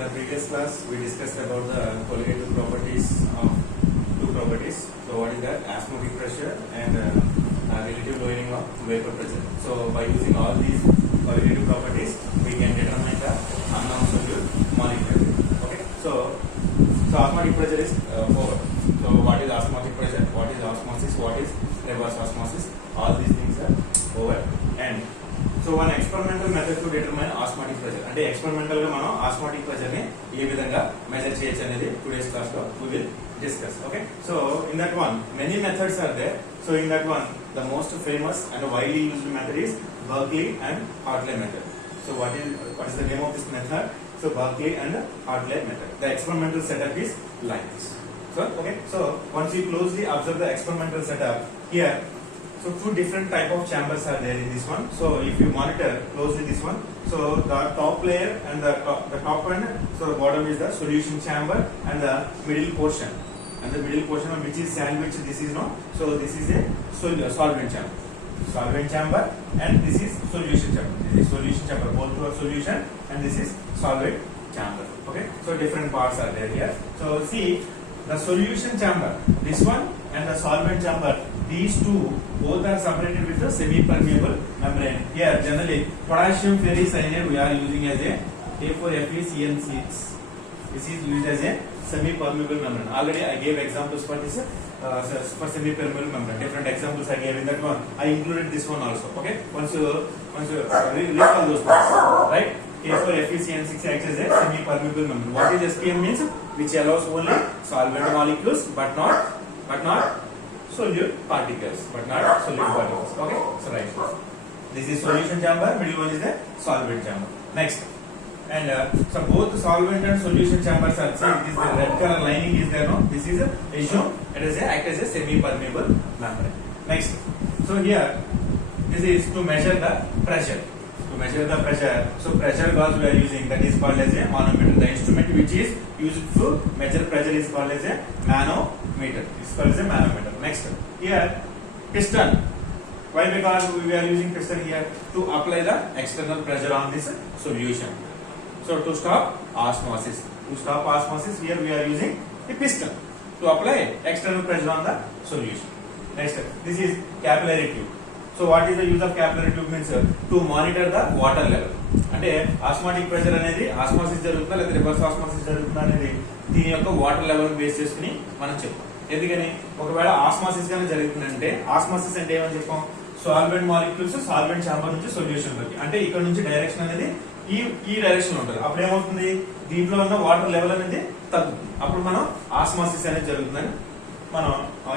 in the previous class we discussed about the colligative properties of two properties. So what is that? Osmotic pressure and relative lowering of vapor pressure. So by using all these colligative properties we can determine the unknown solute molecule. Okay. So osmotic pressure is over. So what is osmotic pressure? What is osmosis? What is reverse osmosis? All these things are over. And so one experimental method to determine osmotic pressure. అంటే experimental గా మనం osmotic pressure ని ఏ విధంగా మెజర్ చేయొచ్చు అనేది today's class లో we will discuss. Okay. So in that one many methods are there. So in that one the most famous and widely used method is Berkeley and Hartley method. So what is the name of this method? So Berkeley and Hartley method. The experimental setup is like this. So okay. So once you closely observe the experimental setup here. So two different type of chambers are there in this one. So if you monitor closely this one, so the top layer and the top one, so the bottom is the solution chamber and the middle portion. And the middle portion of which is sandwich, this is no. So this is a solvent chamber. Solvent chamber and this is solution chamber. This is solution chamber, both are solution and this is solvent chamber. Okay. So different parts are there here. So see the solution chamber, this one and the solvent chamber. These two both are separated with a semi-permeable membrane. Here generally potassium ferricyanide we are using as a A4FeCN6. This is used as a semi-permeable membrane. Already I gave examples for this for semi-permeable membrane. Different examples I gave in that one. I included this one also. Okay. Once you recall those parts, right? A4FeCN6 acts as a semi-permeable membrane. What is SPM means? Which allows only solvent molecules but not solute particles, but not solute particles. Okay, so right. This is solution chamber. Middle one is the solvent chamber. Next, and so both solvent and solution chambers are same. This the red color lining is there. No, this is a it is act as a semi-permeable membrane. Next, so here this is to measure the pressure. To measure the pressure, so pressure gauge we are using, that is called as a manometer. The instrument which is used to measure pressure is called as a manometer. It's called as a manometer. Next, here piston. Why? Because we are using piston here to apply the external pressure on this solution. So to stop osmosis, here we are using a piston to apply external pressure on the solution. Next, this is capillary tube. So what is the use of capillary tube means to monitor the water level. అంటే osmotic pressure అనేది ఆస్మోసిస్ జరుగుతుందా లేదా reverse osmosis జరుగుతుందా అనేది దీని యొక్క water level base చేసుకుని మనం చెప్పాం. ఎందుకని ఒకవేళ ఆస్మోసిస్ గానే జరుగుతుందంటే ఆస్మోసిస్ అంటే ఏమని చెప్పాం? సాల్వెంట్ మాలిక్యూల్స్ సాల్వెంట్ చాంబర్ నుంచి సొల్యూషన్ లోకి, అంటే ఇక్కడ నుంచి డైరెక్షన్ అనేది ఈ డైరెక్షన్ లో ఉంటుంది. అప్పుడు ఏమవుతుంది? దీంట్లో ఉన్న వాటర్ లెవెల్ అనేది తగ్గుతుంది. అప్పుడు మనం ఆస్మోసిస్ అనేది జరుగుతుందని మనం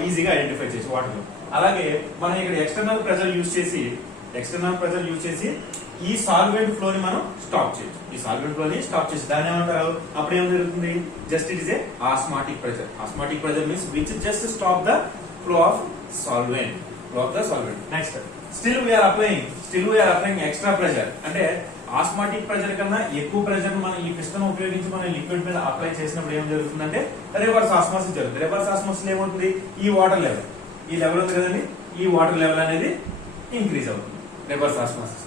ఈజీగా ఐడెంటిఫై చేసి వాటర్ లో. అలాగే మనం ఇక్కడ ఎక్స్టర్నల్ ప్రెషర్ యూజ్ చేసి ఈ సాల్వెంట్ ఫ్లో ని మనం స్టాప్ చేయొచ్చు. ఈ సాల్వెంట్ ఫ్లో ని స్టాప్ చేసి దాన్ని ఏమంటారు? అప్పుడు ఏం జరుగుతుంది? Just it is a osmotic pressure. Osmotic pressure means which just stop the flow of solvent. Next, still we are applying extra pressure. అంటే ఆస్మాటిక్ ప్రెషర్ కన్నా ఎక్కువ ప్రెషర్ మనం ఈ పిస్టన్ ఉపయోగించి మనం లిక్విడ్ మీద అప్లై చేసినప్పుడు ఏం జరుగుతుందంటే రివర్స్ ఆస్మోసిస్ జరుగుతుంది. రివర్స్ ఆస్మోసిస్ ఏమవుతుంది? ఈ వాటర్ లెవెల్, ఈ లెవెల్ ఉంది కదండి, ఈ వాటర్ లెవెల్ అనేది ఇంక్రీజ్ అవుతుంది reverse osmosis.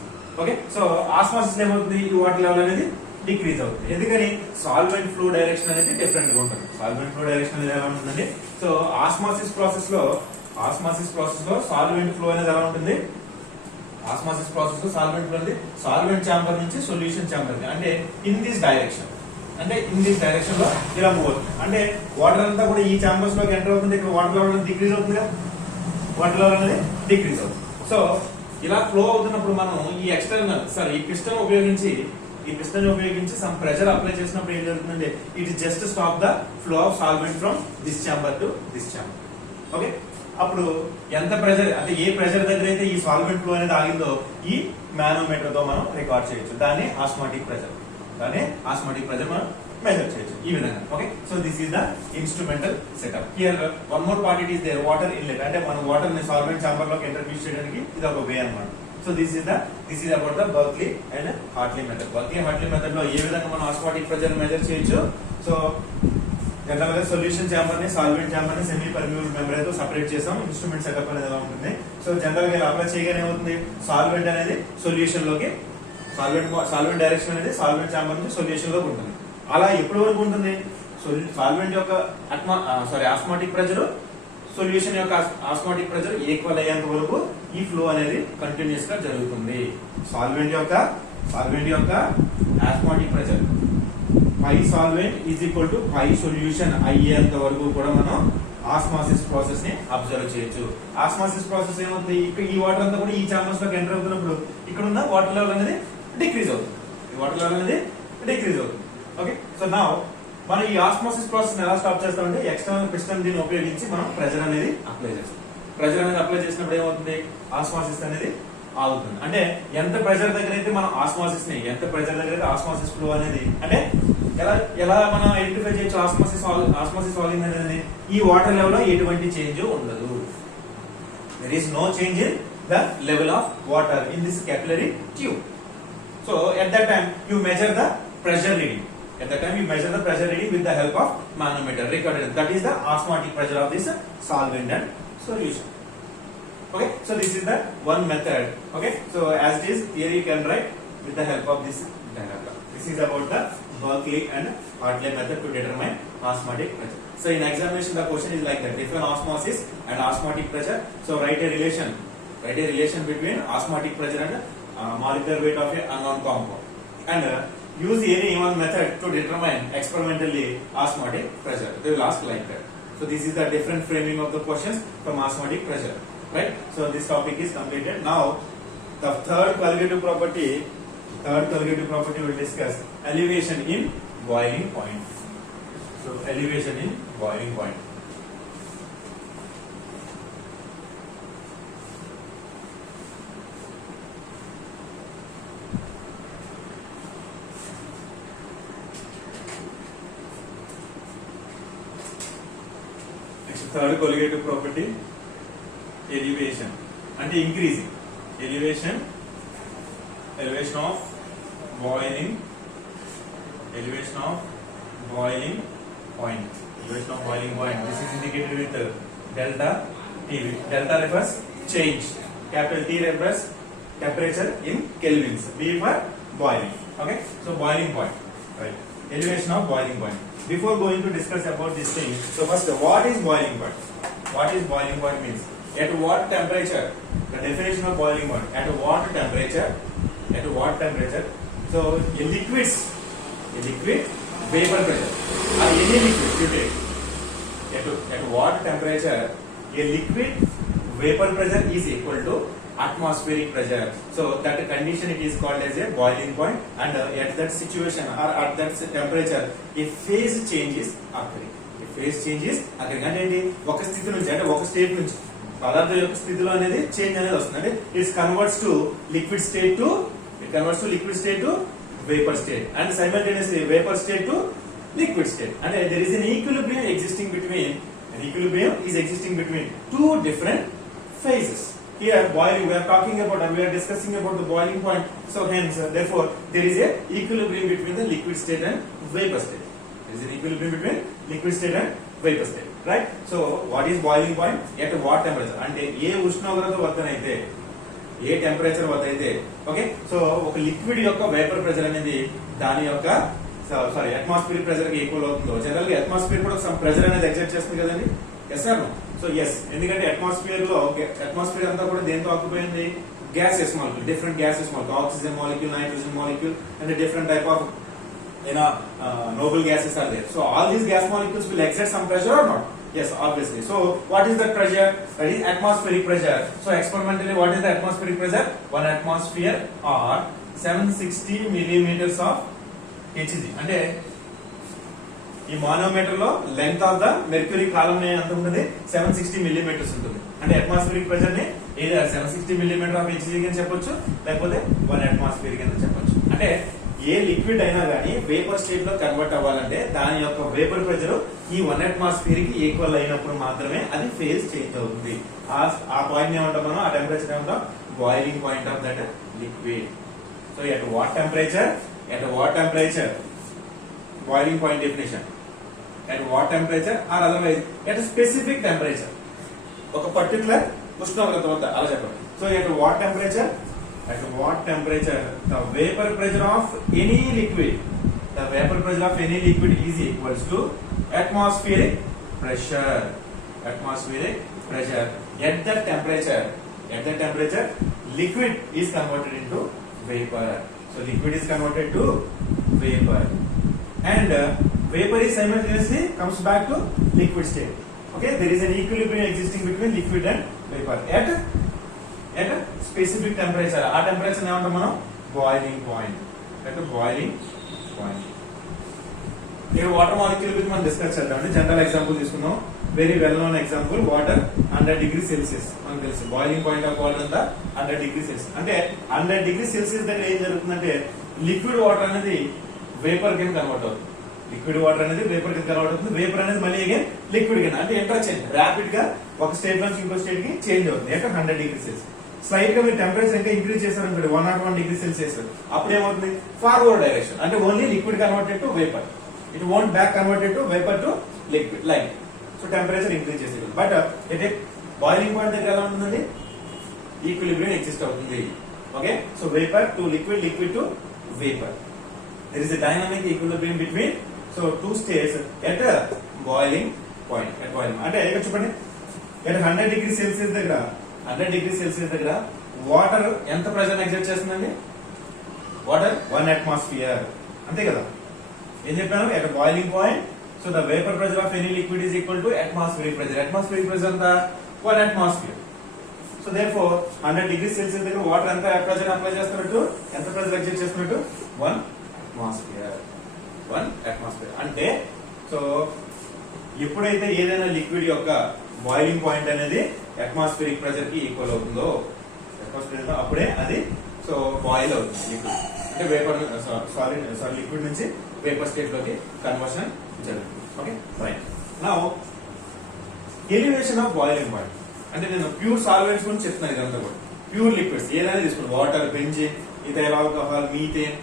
Okay. So osmosis ఏమవుతుంది? ఈ వాటర్ లెవెల్ అనేది డిక్రీజ్ అవుతుంది. ఎందుకని? సాల్వెంట్ ఫ్లో డైరెక్షన్ అనేది డిఫరెంట్ గా ఉంటుంది. సాల్వెంట్ ఫ్లో డైరెక్షన్ అనేది ఎలా ఉంటుందండి? సో ఆస్మోసిస్ ప్రాసెస్ లో సాల్వెంట్ ఫ్లో అనేది ఎలా ఉంటుంది? ఆస్మోసిస్ ప్రాసెస్ లో సాల్వెంట్ ఫ్లో అనేది సాల్వెంట్ చాంబర్ నుంచి సొల్యూషన్ చాంబర్, అంటే ఇన్ దిస్ డైరెక్షన్ లో ఇలా మూవ్ అవుతుంది. అంటే వాటర్ అంతా కూడా ఈ చాంబర్స్ లోకి ఎంటర్ అవుతుంది. ఇక్కడ వాటర్ లెవెల్ డిక్రీజ్ అవుతుంది కదా, వాటర్ లెవెల్ అనేది డిక్రీజ్ అవుతుంది. సో ఇలా ఫ్లో అవుతున్నప్పుడు మనం ఈ పిస్టన్ ఉపయోగించి సమ్ ప్రెషర్ అప్లై చేసినప్పుడు ఏం జరుగుతుందంటే it just stop the flow of solvent from this chamber to this chamber. Okay. అప్పుడు ఎంత ప్రెషర్, అంటే ఏ ప్రెషర్ దగ్గర అయితే ఈ సాల్వెంట్ ఫ్లో అనేది ఆగిందో ఈ మానోమీటర్ తో మనం రికార్డ్ చేయొచ్చు. దాన్ని ఆస్మాటిక్ ప్రెషర్ మనం మెజర్ చేయొచ్చు ఈ విధంగా. Okay. So this is the instrumental setup. Here one more part it is there, water inlet. అంటే మనం వాటర్ ని సాల్వెంట్ చాంబర్ లోకి ఇంట్రడ్యూస్ చేయడానికి ఇది ఒక వే అన్నమాట. So this is about the Berkeley and Hartley method. Hartley method లో ఏ విధంగా మనం ఆస్మాటిక్ ప్రెషర్ మెజర్ చేయొచ్చు? సో జనరల్ గా సొల్యూషన్ చాంబర్ ని సాల్వెంట్ చాంబర్ ని సెమీ పర్మియబుల్ మెంబ్రేన్ తో సెపరేట్ చేసాం. ఇన్స్ట్రుమెంట్ సెటప్ అనేది ఎలా ఉంటుంది? సో జనరల్ గా అప్లై చేయగానే ఏమవుతుంది? సాల్వెంట్ అనేది సొల్యూషన్ లోకి, సాల్వెంట్ డైరెక్షన్ అనేది సాల్వెంట్ చాంబర్ నుంచి సొల్యూషన్ లోకి ఉంటుంది. అలా ఎప్పటి వరకు ఉంటుంది? సాల్వెంట్ యొక్క ఆస్మాటిక్ ప్రెషర్ సొల్యూషన్ యొక్క ఆస్మాటిక్ ప్రెషర్ ఈక్వల్ అయ్యేంత వరకు ఈ ఫ్లో అనేది కంటిన్యూస్ గా జరుగుతుంది. సాల్వెంట్ యొక్క osmotic pressure pi solvent is equal to pi solution అయ్యేంత వరకు కూడా మనం ఆస్మాసిస్ ప్రాసెస్ ని అబ్జర్వ్ చేయొచ్చు. ఆస్మాసిస్ ప్రాసెస్ ఏమవుతుంది? ఈ వాటర్ అంతా కూడా ఈ చాంబర్స్ లోకి ఎంటర్ అవుతున్నప్పుడు ఇక్కడ ఉన్న వాటర్ లెవెల్ అనేది డిక్రీజ్ అవుతుంది. ఓకే, సో నౌ మనం ఈ ఆస్మాసిస్ ప్రాసెస్ ఎలా స్టాప్ చేస్తామంటే ఎక్స్టర్నల్ పిస్టన్ దీన్ని ఉపయోగించి మనం ప్రెజర్ అనేది అప్లై చేస్తాం. ప్రెజర్ అనేది అప్లై చేసినప్పుడు ఏమవుతుంది? ఆస్మాసిస్ అనేది ఆగుతుంది. అంటే ఎంత ప్రెజర్ దగ్గర అయితే మనం ఆస్మాసిస్ ఫ్లో అనేది అంటే ఎలా మనం ఐడెంటిఫై చేయొచ్చు ఆస్మాసిస్ ఆగింగ్ అనేది? ఈ వాటర్ లెవెల్ లో ఎటువంటి చేంజ్ ఉండదు. there is no change in the level of water in this capillary tube. So at that time you measure the pressure reading. With the help of manometer recorded. That is the osmotic pressure of this solvent and solution. Okay, so this is the one method. Okay, so as it is here you can write with the help of this diagram. This is about the Berkeley and Hartley method to determine osmotic pressure. So in examination the question is like that: different osmosis and osmotic pressure. So write a relation between osmotic pressure and molecular weight of a unknown compound, and use any one method to determine experimentally osmotic pressure. They will ask like that. So this is the different framing of the questions from osmotic pressure, right? So this topic is completed. Now the third qualitative property we'll discuss: elevation in boiling point. So elevation in boiling point. Third colligative property, elevation and increasing. Elevation of boiling point. This is indicated with delta T. Delta refers change. Capital T refers temperature in kelvins. B for boiling. Okay, so boiling point, right? Elevation of boiling point. Before going to discuss about this thing, so first, what is boiling point? What is boiling point means? At what temperature? The definition of boiling point. At what temperature? So a liquid vapor pressure or any liquid you take. At what temperature a liquid vapor pressure is equal to atmospheric pressure. So that condition it is called as a boiling point, and at that situation or at that temperature a phase change is occurring. అంటే ఏంటి? ఒక స్థితి నుంచి అంటే ఒక స్టేట్ నుంచి పదార్థం యొక్క స్థితిలో అనేది చేంజ్ అనేది వస్తుంది. అంటే it's converts to liquid state to vapour state, and simultaneously vapour state to liquid state. And there is an equilibrium existing between two different phases. Here boiling, we are discussing about the boiling point. So hence therefore there is a equilibrium between the liquid state and vapor state. Right? So what is boiling point? At what temperature? And ఏ ఉష్ణోగ్రత వద్దనైతే ఏ temperature వద్ద అయితే okay so ఒక liquid యొక్క vapour pressure అనేది దాని యొక్క అట్మాస్ఫియర్ ప్రెషర్ కి ఈక్వల్ అవుతుందో. జనరల్ గా అట్మాస్ఫియర్ కూడా సమ్ ప్రెషర్ అనేది ఎగ్జర్ట్ చేస్తుంది కదండి. Yes or no? So yes, ఎందుకంటే అట్మాస్ఫియర్ అంతా కూడా దేంతో ఆక్యుపైంది? Gases molecule, different gases molecule, oxygen molecule, nitrogen molecule, and different type of noble gases are there. So all these gas molecules will exert some pressure or not? Yes, obviously. So what is the pressure? That is atmospheric pressure. So experimentally what is the atmospheric pressure? 1 atmosphere or 760 millimeters of Hg. అంటే ఈ మానోమీటర్ లో length of the mercury column ఎంత ఉంటుంది? 760 millimeters ఉంటుంది. అంటే atmospheric pressure ని ఏదో 760 millimeter of Hg కింద చెప్పొచ్చు, లేకపోతే 1 atmosphere కింద చెప్పొచ్చు. అంటే ఏ లిక్విడ్ అయినా కానీ వేపర్ స్టేట్ లో కన్వర్ట్ అవ్వాలంటే దాని యొక్క వేపర్ ప్రెషర్ ఈ 1 atmosphere కి ఈక్వల్ అయినప్పుడు మాత్రమే అది ఫేజ్ చేంజ్ అవుతుంది. ఆ పాయింట్ ఏమంటాం మనం? ఆ టెంపరేచర్ ఏమంటాం? Boiling point of that liquid. So at what temperature boiling point definition at what temperature or otherwise at a specific temperature, ఒక పర్టికులర్ ఉష్ణోగ్రత వద్ద అలా చెప్పండి. So at what temperature the vapor pressure of any liquid the vapor pressure of any liquid is equals to atmospheric pressure. Atmospheric pressure at that temperature. At that temperature, liquid is converted into vapor. So liquid is converted to vapor, and vapor is simultaneously comes back to liquid state. Okay, there is an equilibrium existing between liquid and vapor at a specific temperature. ఆ టెంపరేచర్ ఏమంటాం మనం boiling point. at a boiling point. ఇక్కడ water molecule గురించి మనం డిస్కస్ చేద్దాం. General example తీసుకుందాం. Very well known example water 100 degree Celsius. మనకు తెలుసు బాయిలింగ్ పాయింట్ ఆఫ్ వాటర్ అంతా 100 డిగ్రీ సెల్సియస్. అంటే 100 డిగ్రీ సెల్సియస్ దగ్గర ఏం జరుగుతుందంటే లిక్విడ్ వాటర్ అనేది వేపర్ కింద కన్వర్ట్ అవుతుంది. లిక్విడ్ వాటర్ అనేది వేపర్ కింద కన్వర్ట్ అవుతుంది. వేపర్ అనేది మళ్ళీ అగైన్ లిక్విడ్ కింద, అంటే ఇంటర్చేంజ్ ర్యాపిడ్ గా ఒక స్టేట్ నుంచి ఇంకో స్టేట్ కి చేంజ్ అవుతుంది. అంటే 100 డిగ్రీ సెల్సియస్. స్లైట్ గా మీరు టెంపరేచర్ ఇంకా ఇంక్రీజ్ చేశారనుకోండి 101 డిగ్రీ సెల్సియస్, అప్పుడు ఏమవుతుంది ఫార్వర్డ్ డైరెక్షన్, అంటే only liquid converted to vapour. It won't back converted to vapour to liquid like. So temperature increase చేసేది. బట్ అయితే బాయిలింగ్ పాయింట్ దగ్గర ఎలా ఉంటుందండి, ఈక్విలిబ్రియం ఎగ్జిస్ట్ అవుతుంది. Okay, so vapour to liquid, liquid to vapour. There is a dynamic equilibrium between so two states at boiling point. At boiling అంటే ఇక్కడ చూడండి, ఎట్ 100 degree Celsius దగ్గర 100 డిగ్రీ సెల్సియస్ దగ్గర వాటర్ ఎంత ప్రెషర్ ఎగ్జర్ట్ చేస్తుందండి? వాటర్ 1 అట్మాస్ఫియర్, అంతే కదా. ఏం చెప్పాను? At boiling point so the vapour pressure of any liquid is equal to atmospheric pressure. Atmospheric pressure అంతా 1 atmosphere. So therefore 100 degree Celsius దగ్గర వాటర్ ఎంత ప్రెషర్ అప్లై చేస్తున్నట్టు, ఎంత ప్రెషర్ ఎగ్జర్ట్ చేస్తున్నట్టు? 1 అట్మాస్ఫియర్. 1 అట్మాస్ఫియర్ అంటే సో ఎప్పుడైతే ఏదైనా లిక్విడ్ యొక్క బాయిలింగ్ పాయింట్ అనేది అట్మాస్ఫియరిక్ ప్రెషర్ కి ఈక్వల్ అవుతుందో, అట్మాస్ఫియర్ అప్పుడే అది సో బాయిల్ అవుతుంది లిక్విడ్. అంటే వేపర్ సారీ లిక్విడ్ నుంచి వేపర్ స్టేట్ లోకి కన్వర్షన్ జరుగుతుంది. Okay right. Now elevation of boiling point అంటే నేను ప్యూర్ సాల్వెంట్స్ గురించి చెప్తున్నాను. ఇదంతా కూడా ప్యూర్ లిక్విడ్స్ ఏదైనా తీసుకోండి, water, benzene, ethyl alcohol, methane,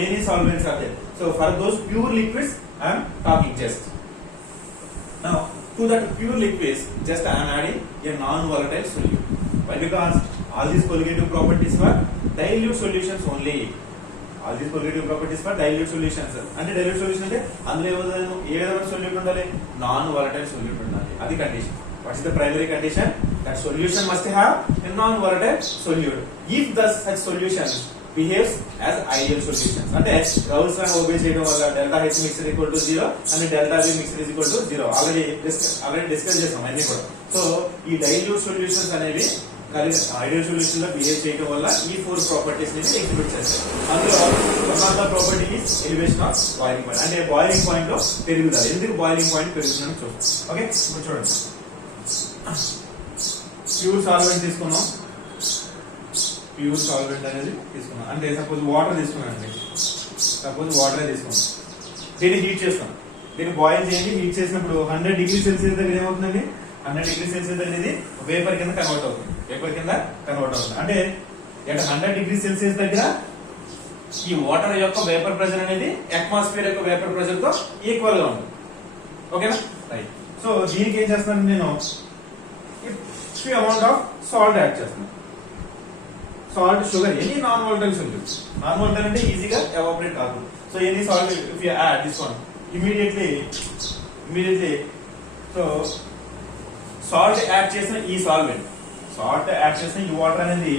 many solvents are there. So for those pure liquids I'm talking just. Now, to that pure liquids, just I am adding a non-volatile solute. Why? Because all these colligative properties for dilute solutions only. All these colligative properties for dilute solutions. అంటే dilute solution అంటే అందులో ఏ విధమైన solute ఉండాలి? Non-volatile solute ఉండాలి. అది condition. What is the primary condition? That solution must have a non-volatile solute. If thus such solutions behaves as ideal solutions, అంటే రౌల్స్ లా ఒబే చేయడం వల్ల delta H mixed equal to 0 and delta be mixed is equal to 0 already discuss చేసాం అన్ని కూడా. సో ఈ dilute solutions అనేవి ideal solution లో బిహేవ్ చేయడం వల్ల ఈ 4 ప్రాపర్టీస్ ని ఎగ్జిబిట్ చేస్తాయి. అందులో one of the property is elevation of boiling point, అంటే బాయిలింగ్ పాయింట్ లో పెరుగుదల. ఎందుకు బాయిలింగ్ పాయింట్ పెరుగుతుందని చూద్దాం. ఓకే, ఇప్పుడు చూడండి, ప్యూర్ సాల్వెంట్ తీసుకున్నాం. ప్యూర్ సాల్వెంట్ అనేది తీసుకున్నాం అంటే సపోజ్ వాటర్ తీసుకున్నానండి. సపోజ్ వాటర్ తీసుకున్నాం, దీన్ని హీట్ చేస్తాం. దీన్ని బాయిల్ చేయండి. హీట్ చేసినప్పుడు 100 డిగ్రీ సెల్సియస్ దగ్గర ఏమవుతుందండి? 100 డిగ్రీ సెల్సియస్ అనేది వేపర్ కింద కన్వర్ట్ అవుతుంది. వేపర్ కింద కన్వర్ట్ అవుతుంది. అంటే 100 డిగ్రీ సెల్సియస్ దగ్గర ఈ వాటర్ యొక్క వేపర్ ప్రెషర్ అనేది అట్మాస్ఫియర్ యొక్క వేపర్ ప్రెషర్ తో ఈక్వల్ గా ఉంటుంది. ఓకేనా రైట్. సో దీనికి ఏం చేస్తున్నాను నేను? Few amount of salt add చేస్తున్నాను. Salt, sugar, any non volatile solute. Non volatile అంటే ఈజీగా ఎవాపరేట్ కాదు. So any salt if you add this one immediately so salt add చేసిన ఈ సాల్వెంట్, సాల్ట్ యాడ్ చేసిన ఈ వాటర్ అనేది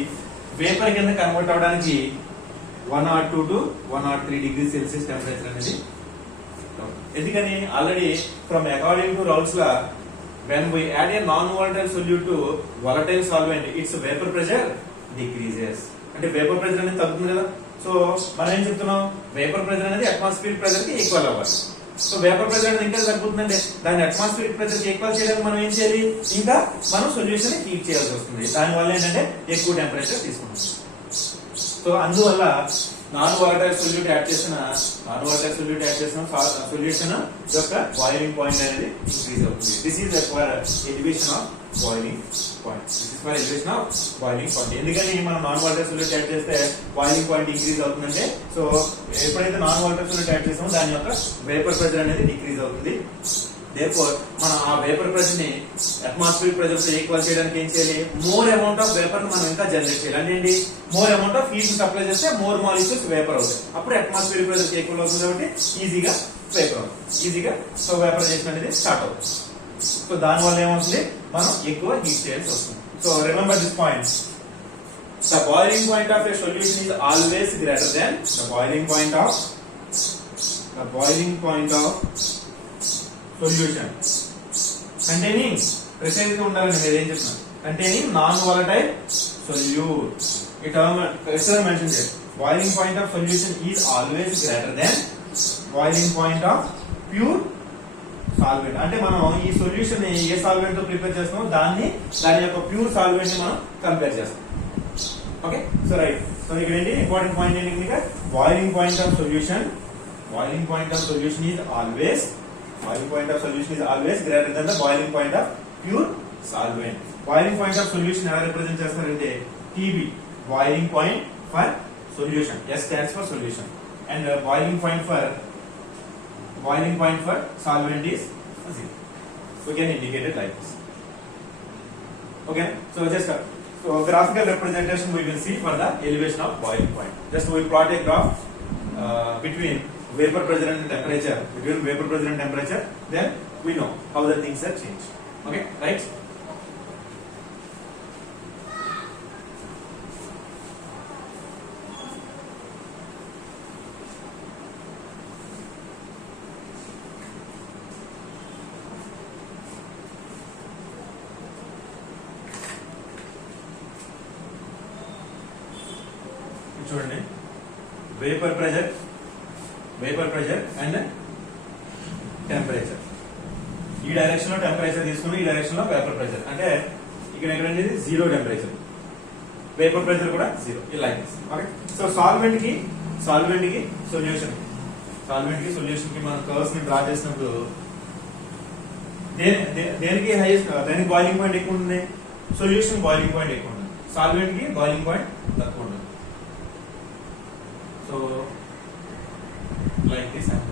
వేపర్ కింద కన్వర్ట్ అవడానికి 102 to 103 డిగ్రీ సెల్సియస్ టెంపరేచర్ అనేది. ఎందుకని? Already from according to Raoult's law when we add a non-volatile solute to volatile solvent, its vapor pressure decreases. అంటే వేపర్ ప్రెషర్ అనేది తగ్గుతుంది కదా. సో మనం ఏం చెప్తున్నాం? వేపర్ ప్రెషర్ అనేది అట్మాస్ఫియరిక్ ప్రెషర్ కి ఈక్వల్ అవ్వాలి. సో వేపర్ ప్రెషర్ అనేది ఇంకా తగ్గుతుందంటే దాని అట్మాస్ఫియరిక్ ప్రెషర్ కి ఈక్వల్ చేయడానికి మనం ఏం చేయాలి? ఇంకా మనం సొల్యూషన్ హీట్ చేయాల్సి వస్తుంది. దానివల్ల ఏంటంటే ఎక్కువ టెంపరేచర్ తీసుకుంటాం. సో అందువల్ల నాన్ వాలటైల్ సొల్యూట్ యాడ్ చేసిన సొల్యూషన్ యొక్క బాయిలింగ్ పాయింట్ అనేది ఇంక్రీజ్ అవుతుంది. This is for elevation of boiling point. ఎందుకని మనం నాన్ వాలటైల్ సొల్యూట్ యాడ్ చేస్తే బాయిలింగ్ పాయింట్ ఇంక్రీజ్ అవుతుందంటే, సో ఎప్పుడైతే నాన్ వాలటైల్ సొల్యూట్ యాడ్ చేస్తామో దాని యొక్క వేపర్ ప్రెషర్ అనేది డిక్రీజ్ అవుతుంది. therefore మనం ఆ వేపర్ ప్రెషర్ ని అట్మాస్ఫియరిక్ ప్రెషర్ తో ఈక్వల్ చేయడానికి ఏం చేయాలి, మోర్ అమౌంట్ ఆఫ్ వేపర్ మనం ఇంకా జనరేట్ చేయాలి. అంటే ఏంటి, more amount of heat supply చేస్తే మోర్ మాలిక్యూల్స్ వేపర్ అవుతాయి. అప్పుడు అట్మాస్ఫియరిక్ ప్రెషర్ కి ఈక్వల్ అవుతుంది కాబట్టి ఈజీగా వేపర్ అవుతుంది, ఈజీగా సో వేపరైజేషన్ అనేది స్టార్ట్ అవుతుంది. సో దాని వల్ల ఏమవుతుంది, మనం ఎక్కువ హీట్ చేయాల్సి వస్తుంది. So remember this point, the boiling point of a solution is always greater than the boiling point of solution containing, ప్రెసైజ్ గా ఉండాలని మీరు ఏం చెప్తున్నారు, containing non volatile solute. ఈ టర్మ్ ఎక్కడ మెన్షన్ చేయండి, boiling point of solution is always greater than boiling point of pure solvent. అంటే మనం ఈ సొల్యూషన్ ఏ సాల్వెంట్ తో ప్రిపేర్ చేస్తామో దాని యొక్క ప్యూర్ సాల్వెంట్ ని మనం కంపేర్ చేస్తాం. Okay, so right. సో ఇక్కడ ఏంటి ఇంపార్టెంట్ పాయింట్ ఏంటి, ఇక్కడ boiling point of solution is always greater than the boiling point of pure solvent. Boiling point of solution ఎలా రిప్రజెంట్ చేస్తారంటే TB, boiling point for solution. S stands for solution, and boiling point for solvent is 0. We can indicate it like this. Okay, so just graphical representation we will see for the elevation of boiling point. Just we plot a graph between vapor pressure and temperature, then we know how the things have changed. Okay, right? చూడండి, vapour pressure and temperature. ఈ డైరెక్షన్ లో టెంపరేచర్ తీసుకుని ఈ డైరెక్షన్ లో vapour pressure, అంటే ఇక్కడ ఎక్కడండి zero temperature, vapour pressure కూడా జీరో, ఇలా. ఓకే, సో సాల్వెంట్ కి సొల్యూషన్ కి మనం కర్వ్స్ ని డ్రా చేసినప్పుడు దేనికి హైయెస్ట్, దానికి బాయిలింగ్ పాయింట్ ఎక్కువ ఉంటుంది, సొల్యూషన్ బాయిలింగ్ పాయింట్ ఎక్కువ ఉంటుంది, సాల్వెంట్ కి బాయిలింగ్ పాయింట్ తక్కువ ఉంటుంది. So like this and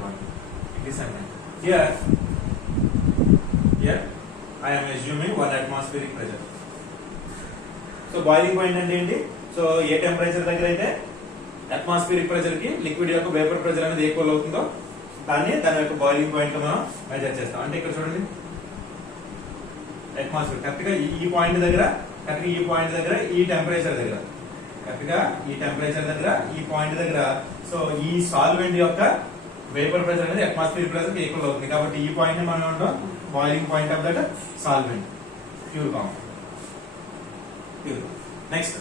this and here I am assuming 1 atmospheric pressure. So boiling point అంటే ఏంటి, సో ఏ టెంపరేచర్ దగ్గర అయితే అట్మాస్ఫియరిక్ ప్రెషర్ కి లిక్విడ్ యొక్క వేపర్ ప్రెషర్ అనేది ఈక్వల్ అవుతుందో దాని యొక్క బాయిలింగ్ పాయింట్ గా మనం మెజర్ చేస్తాం. అంటే ఇక్కడ చూడండి, అట్మాస్ఫియర్ కరెక్ట్ గా ఈ పాయింట్ దగ్గర ఈ టెంపరేచర్ దగ్గర ఈ పాయింట్ దగ్గర, సో ఈ సాల్వెంట్ యొక్క వేపర్ ప్రెషర్ అనేది అట్మాస్ఫియరిక్ ప్రెషర్ కి ఈక్వల్ అవుతుంది. కాబట్టి ఈ పాయింట్ ని మనం అంటాం boiling point of that solvent, pure compound. Next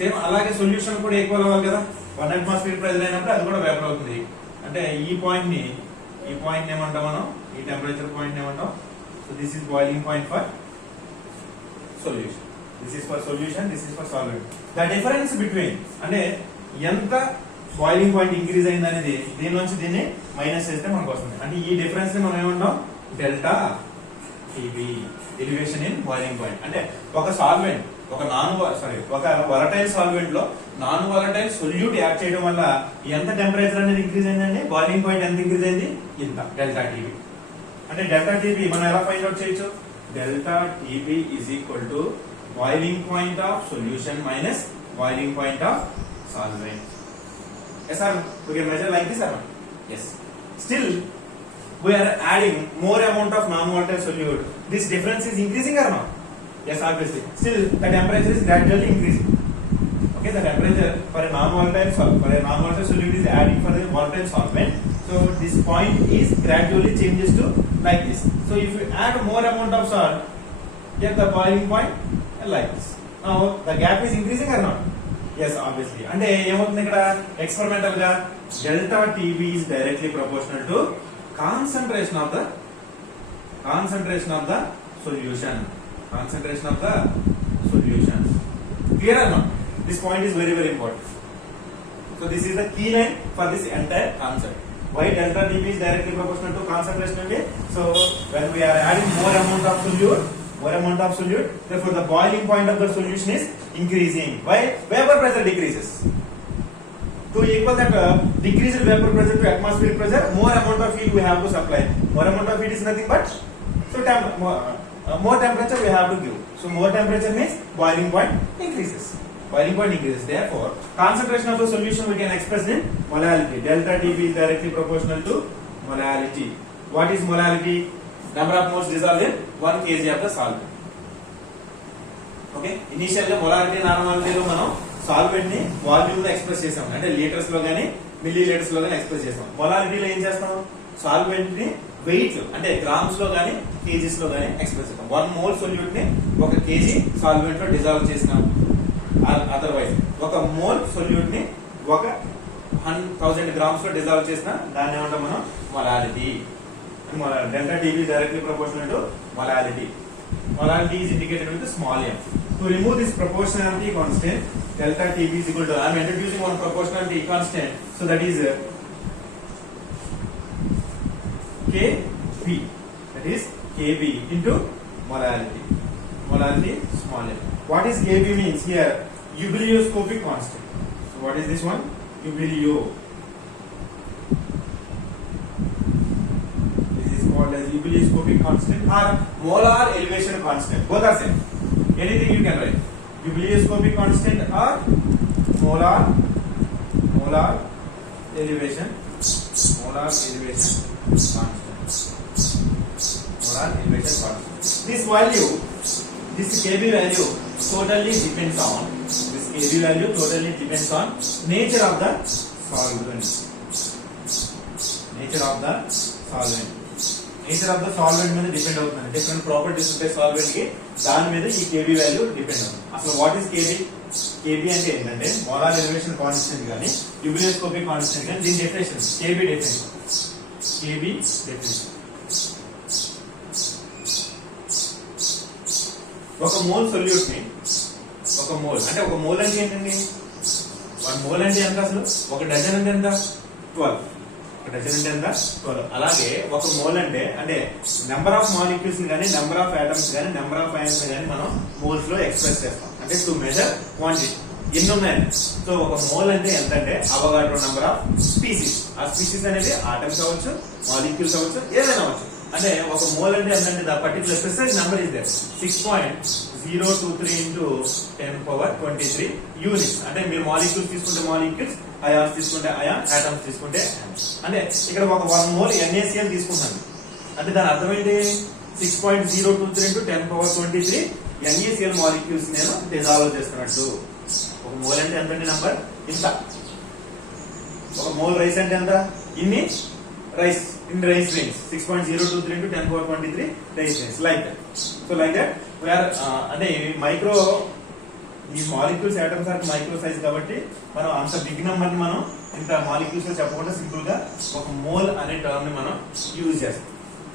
same అలాగే సొల్యూషన్ కూడా ఈక్వల్ అవ్వాలి కదా, 1 అట్మాస్ఫియరిక్ ప్రెషర్ అయినప్పుడు అది కూడా వేపర్ అవుతుంది. అంటే ఈ పాయింట్ ని ఏమంటాం మనం, ఈ టెంపరేచర్ పాయింట్ ఏమంటాం. So this is boiling point for solution, this is for solution, this is for solvent. The difference between, అంటే ఎంత బాయిలింగ్ పాయింట్ ఇంక్రీజ్ అయింది అనేది దీని నుంచి దీన్ని మైనస్ చేస్తే మనకు వస్తుంది. అంటే ఈ డిఫరెన్స్ ని మనం ఏమంటాం, delta TB, elevation in boiling point. అంటే ఒక సాల్వెంట్ ఒక వలటైల్ సాల్వెంట్ లో నాన్ వలటైల్ సొల్యూట్ యాడ్ చేయడం వల్ల ఎంత టెంపరేచర్ అనేది ఇంక్రీజ్ అయిందండి, బాయిలింగ్ పాయింట్ ఎంత ఇంక్రీజ్ అయింది, ఇంత డెల్టా టీబీ. అంటే డెల్టా టీబీ మనం ఎలా ఫైండ్ అవుట్ చేయొచ్చు, delta TB is equal to boiling point of solution minus boiling point of solvent. Yes or we can measure like this or not? Yes. Still we are adding more amount of non-volatile solute. This difference is increasing or not? Yes, obviously. Still the temperature is gradually increasing. Okay, the temperature for a non-volatile solute is adding for the volatile solvent. So this point is gradually changes to like this. So if you add more amount of salt, get the boiling point like this. Now the gap is increasing or not? Yes, obviously. అంటే ఏమవుతుంది ఇక్కడ ఎక్స్పెరిమెంటల్ గా delta TB is directly proportional to concentration of the solution. Clear or not? This point is very important. So this is the key line for this entire concept. Why delta TB is directly proportional to concentration? So when we are adding more amount of solute, therefore the boiling point of the solution is increasing. Why? Vapor pressure decreases. To equal that decreased vapor pressure to atmospheric pressure, more amount of heat we have to supply. More amount of heat is nothing but more temperature we have to give. So more temperature means boiling point increases. Boiling point increases. Therefore, concentration of the solution we can express in molality. Delta Tb is directly proportional to molality. What is molality? Number of moles dissolved in 1 kg of the solvent. Okay. Initially molality normality lo manam solvent ni volume lo express chesam. Ante liters lo gaani milliliters lo gaani express chesam. Molality lo em chestam? Solvent ni weight అంటే గ్రామ్స్ లో గానీ కేజీస్ లో గానీ ఎక్స్ప్రెస్ చేస్తాం. 1 mole solute ని 1 KG solvent లో డిజాల్వ్ చేసినాం. అదర్వైజ్ 1 mole solute ని 1000 గ్రామ్స్ లో డిజాల్వ్ చేసినా దాన్ని ఏమంటాం మనం molality. Delta TB directly proportional to molality. Molality is indicated with a small m. To remove this proportionality constant, delta Tb is equal to, I am introducing one proportionality constant, so that is Kb. That is Kb into molality. Molality small m. What is Kb means here? Ubilioscopic constant. So what is this one? Ubilio. Called as ubilioscopic constant or molar elevation constant. Both are same. Anything you can write. Ubilioscopic constant or molar elevation constant. Molar elevation constant. This value, this Kb value totally depends on nature of the solvent. Nature of the solvent మీద డిపెండ్ అవుతుంది. Different properties ఉంటాయి సాల్వెంట్ కి, దాని మీద ఈ KB value depend అవుతుంది. అసలు what is KB? KB అంటే ఏంటంటే మోలార్ ఎలివేషన్ కాన్స్టెంట్ గానీ యుబిలియోస్కోపిక్ కాన్స్టెంట్ గానీ దీని డెఫినేషన్ కేబీ డెఫినేషన్. ఒక మోల్ సొల్యూట్ ని ఒక మోల్ అంటే ఏంటండి? 1 మోల్ అంటే ఎంత? అసలు ఒక డజన్ అంటే ఎంత? 12. అలాగే ఒక మోల్ అంటే నెంబర్ ఆఫ్ మాలిక్యూల్స్ గానీ నెంబర్ ఆఫ్ ఆటమ్స్ గానీ నెంబర్ ఆఫ్ అయాన్స్ గానీ మనం మోల్స్ లో ఎక్స్ప్రెస్ చేస్తాం. అంటే టు మెజర్ క్వాంటిటీ ఎన్ని ఉన్నాయి. సో ఒక మోల్ అంటే ఎంత అంటే అవగాడ్రో నెంబర్ ఆఫ్ స్పీసీస్. ఆ స్పీసీస్ అనేది ఆటమ్స్ అవ్వచ్చు, మాలిక్యూల్స్ అవ్వచ్చు, ఏదైనా అవ్వచ్చు. అంటే ఒక మోల్ అంటే ఎంతంటే the particular precise number is there 6.023 into 10⁻23 units. అంటే మీరు మాలిక్యూల్స్ తీసుకుంటే మాలిక్యూల్స్, అయాన్స్ తీసుకుంటే అయాన్, ఆటమ్స్ తీసుకుంటే అంటే ఇక్కడ ఒక 1 మోల్ NaCl తీసుకుంటాను అంటే దాని అర్థం ఏంటి? 6.023 into 10⁻23 NaCl మాలిక్యూల్స్ నేను డిజాల్వ్ చేస్తున్నట్టు. ఒక మోల్ అంటే ఎంతండి నంబర్? ఇంత. ఒక మోల్ రైస్ అంటే ఎంత? ఇన్ని rice in rice grains 6.023 into 10⁻23 rice grains like that. So like that we are అంటే మైక్రో ఈ molecules atoms are micro size కాబట్టి మనం అంత బిగ్ నంబర్ ని మనం ఇంత మాలిక్యూల్స్ లో చెప్పకుండా సింపుల్ గా ఒక మోల్ అనే టర్మ్ ని మనం యూజ్ చేస్తాం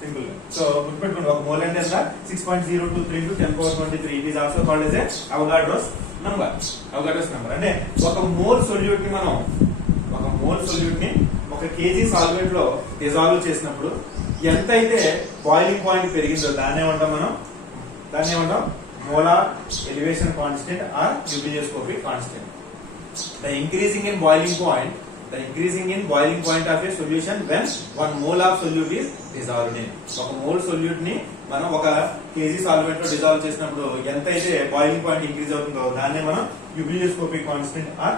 సింపుల్ గా. సో గుర్తుపెట్టుకోండి, ఒక మోల్ అంటే ఎంత? 6.023 into 10⁻23. It is also called as Avogadro's number. అంటే ఒక మోల్ సొల్యూట్ ని ఒక కేజీ సాల్వెంట్ లో డిజాల్వ్ చేసినప్పుడు ఎంతైతే బాయిలింగ్ పాయింట్ పెరిగిందో దాన్ని ఏమంటాం మనం? molar elevation constant or ubilioscopic constant. The increasing in boiling point of a solution when 1 mole of solute is dissolved in. ఒక మోల్ సొల్యూట్ ని మనం ఒక కేజీ సాల్వెంట్ లో డిజాల్వ్ చేసినప్పుడు ఎంతైతే బాయిలింగ్ పాయింట్ ఇంక్రీజ్ అవుతుందో దాన్ని మనం ebullioscopic constant or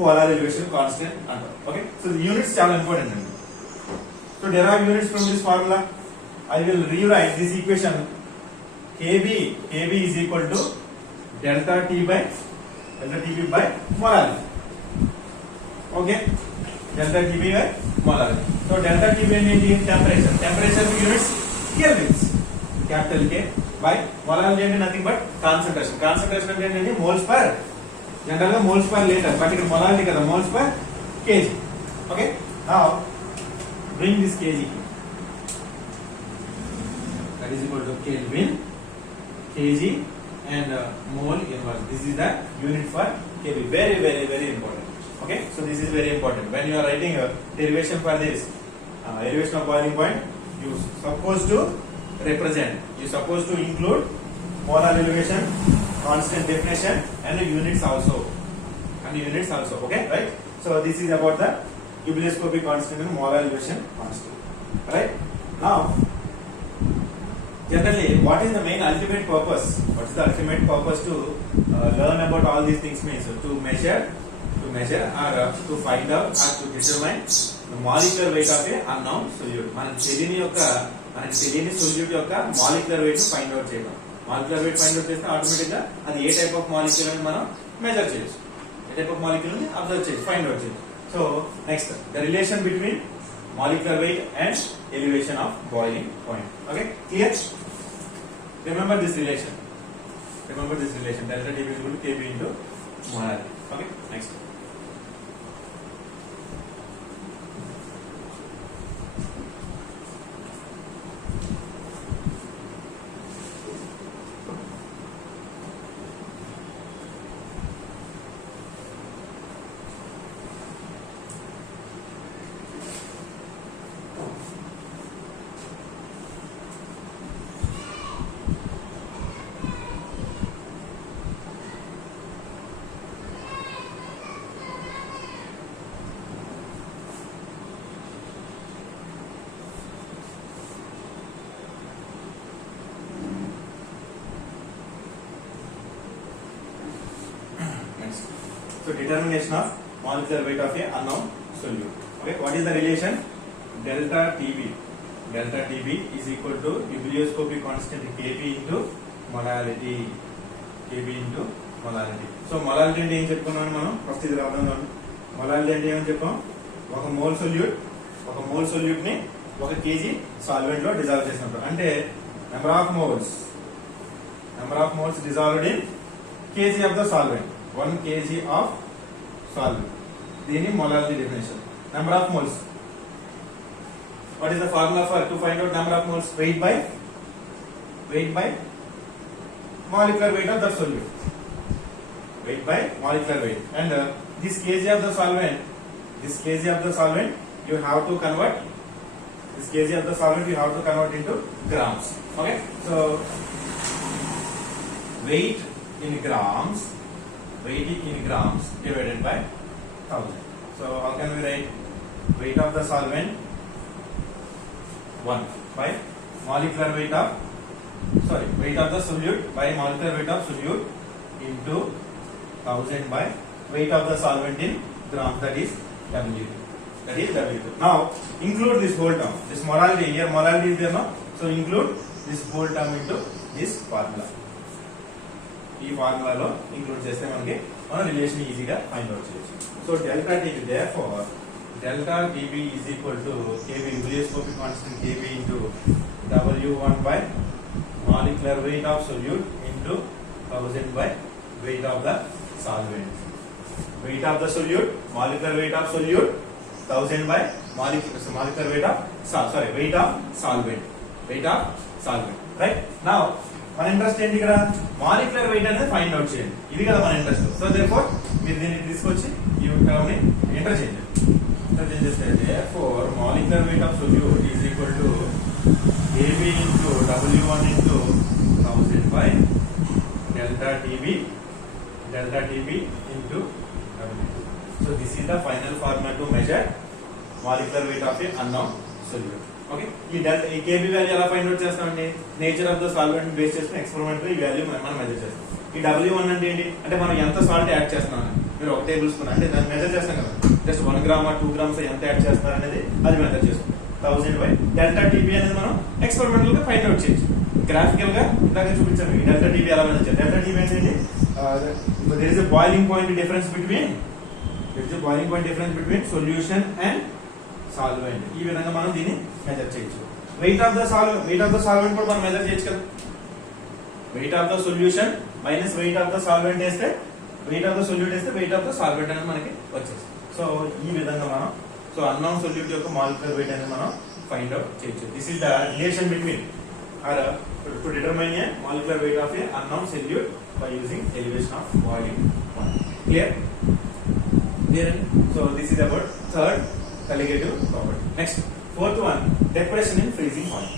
molar elevation constant అంటాం. ఓకే, సో ది యూనిట్స్ చాలా ఇంపార్టెంట్ అండి. So derive units from this formula. I will rewrite this equation. Kb is equal to delta Tb by molarity. Okay, delta Tb by molarity. So delta Tb means temperature units kelvins, capital K, by molarity అంటే nothing but concentration అంటే ఏంటి? moles per, generally moles per liter, but ఇక్కడ molarity కదా, moles per kg. Okay, now bring this kg, that is equal to Kelvin, kg and mole inverse. This is the unit for Kb. Very important. Okay, so this is very important. When you are writing a derivation for this elevation of boiling point, you supposed to include molar elevation, constant definition and units also. and units also. Okay, right? So this is about the Gibbs-Cope constant and molar elevation constant. Right? Now, generally, what is the main ultimate purpose? What is the ultimate purpose to learn about all these things means? To measure or to find out or to determine the molecular weight of a unknown solute. మనకి తెలియని సొల్యూట్ యొక్క molecular wait find out చేయడం. Molecular weight find out చేస్తే ఆటోమేటిక్ గా అది ఏ type of molecule అని మనం measure చేయొచ్చు. ఏ టైప్ ఆఫ్ మాలిక్యూల్ ని అబ్జర్వ్ చేయొచ్చు, ఫైండ్ అవుట్ చేయొచ్చు. So next the relation between molecular weight and elevation of boiling point. Okay, clear? Remember this relation. Delta T is equal to Kb into molarity. Okay, next. So determination of molecular weight of a unknown solute. Okay, what is the relation? Delta TB. Delta TB is equal to Gibbs-Cope constant Kb into molarity. Kb into molarity. So molarity అంటే ఏం చెప్పుకున్నాం మనం? ఫస్ట్ ఇది రాద్దాం. Molarity అంటే ఏమని చెప్పాం? ఒక మోల్ సొల్యూట్ ని 1 kg సాల్వెంట్ లో డిజాల్వ్ చేసినప్పుడు అంటే number of moles dissolved in kg of the solvent. 1 kg of solvent. దీని molarity definition. Number of moles. What is the formula for to find out number of moles? Weight by molecular weight of the solute. Weight by molecular weight. And this kg of the solvent, you have to convert. This kg of the solvent you have to convert into grams. Okay. So weight in grams divided by 1000. So how can we write weight of the solvent 1 by weight of the solute by molecular weight of solute into 1000 by weight of the solvent in grams, that is W2. Now include this whole term. This molarity here, molarity is there, no? So include this whole term into this formula. ఈ ఫార్ములాలో ఇంక్లూడ్ చేస్తే మనకి మన రిలేషన్ ఈజీగా find out చేయొచ్చు. So delta TB therefore delta TB is equal to Kb Gibbs-Cope constant Kb into W1 by molecular weight of solute into 1000 by weight of the solvent. Weight of the solute, molecular weight of solute 1000 by molecular weight of solvent. Right? Now మన ఇంట్రెస్ట్ ఏంటి ఇక్కడ? Molecular weight అనేది find out చేయండి. ఇది కదా మన interest. So therefore మీరు దీన్ని తీసుకొచ్చి ఈ టర్మ్ ని ఎంటర్ చేయండి. చేస్తే therefore molecular weight of solute is equal to Kb into W1 into 1000 by delta TB into W2. So this is the final formula to measure molecular weight of a unknown solute. Okay, ఈ KB value ఎలా find out చేస్తామండి? Nature of the solvent base చేసుకుని ఎక్స్పెరిమెంట్ ఈ వాల్యూ మనం మెజర్ చేస్తాం. ఈ W1 అంటే ఏంటి అంటే మనం ఎంత సాల్ట్ యాడ్ చేస్తున్నాం మీరు ఒక టేబుల్ స్పూన్ అంటే దాన్ని మెజర్ చేస్తాం కదా. జస్ట్ 1 గ్రామ్ 2 గ్రామ్స్ ఎంత యాడ్ చేస్తున్నారు అనేది అది మెజర్ చేస్తాం. 1000 బై డెల్టా టీబీ అనేది మనం ఎక్స్పెరిమెంటల్ గా ఫైండ్ అవుట్ చేయొచ్చు. గ్రాఫికల్ గా ఇందాక చూపించాను ఈ డెల్టా టీబీ ఎలా మెజర్ చేయాలి. డెల్టా టీబీ ఏంటంటే there is a boiling point difference between solution and solvent. ఈ విధంగా మనం దీన్ని మెజర్ చేయొచ్చు. వెయిట్ ఆఫ్ ద సాల్వెంట్ కూడా మనం మెజర్ చేయొచ్చు కదా. Weight of the solution minus weight of the solvent వేస్తే వెయిట్ ఆఫ్ ద సొల్యూట్ వేస్తే వెయిట్ ఆఫ్ ద సాల్వెంట్ అనేది మనకి వచ్చేస్తుంది. సో ఈ విధంగా మనం అన్నోన్ సొల్యూట్ యొక్క మాలిక్యులర్ వెయిట్ అనేది మనం ఫైండ్ అవుట్ చేయొచ్చు. This is the relation between are to determine a molecular weight of a unknown solute by using elevation of boiling point. Clear? So this is about third colligative property. Next, fourth one, depression in freezing point.